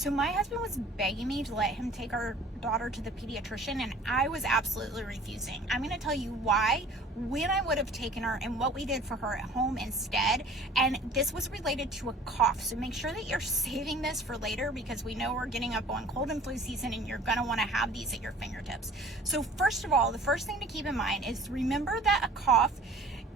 So my husband was begging me to let him take our daughter to the pediatrician, and I was absolutely refusing. I'm going to tell you why, when I would have taken her, and what we did for her at home instead. And this was related to a cough. So make sure that you're saving this for later, because we know we're getting up on cold and flu season, and you're going to want to have these at your fingertips. So first of all, the first thing to keep in mind is remember that a cough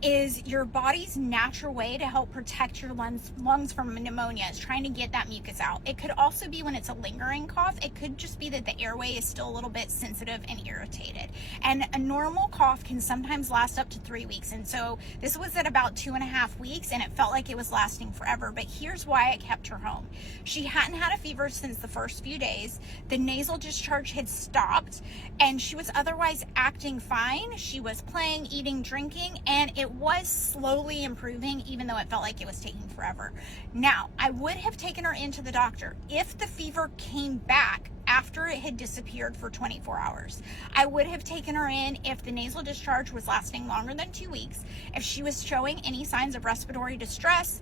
is your body's natural way to help protect your lungs from pneumonia. It's trying to get that mucus out. It could also be when it's a lingering cough. It could just be that the airway is still a little bit sensitive and irritated. And a normal cough can sometimes last up to 3 weeks. And so this was at about 2.5 weeks, and it felt like it was lasting forever. But here's why I kept her home. She hadn't had a fever since the first few days. The nasal discharge had stopped, and she was otherwise acting fine. She was playing, eating, drinking, and it was slowly improving, even though it felt like it was taking forever. Now, I would have taken her into the doctor if the fever came back after it had disappeared for 24 hours. I would have taken her in if the nasal discharge was lasting longer than 2 weeks, if she was showing any signs of respiratory distress.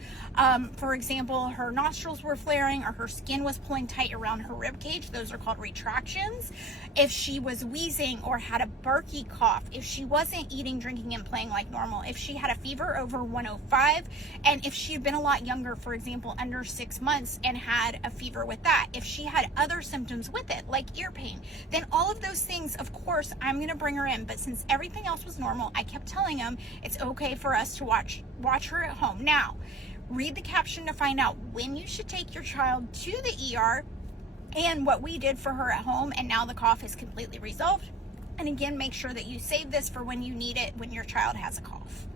For example, her nostrils were flaring, or her skin was pulling tight around her rib cage. Those are called retractions. If she was wheezing or had a barky cough, if she wasn't eating, drinking, and playing like normal, if she had a fever over 105, and if she had been a lot younger, for example, under 6 months, and had a fever with that, if she had other symptoms with it, like ear pain, then all of those things, of course, I'm going to bring her in. But since everything else was normal, I kept telling him it's okay for us to watch her at home. Now, read the caption to find out when you should take your child to the ER and what we did for her at home, and now the cough is completely resolved. And again, make sure that you save this for when you need it, when your child has a cough.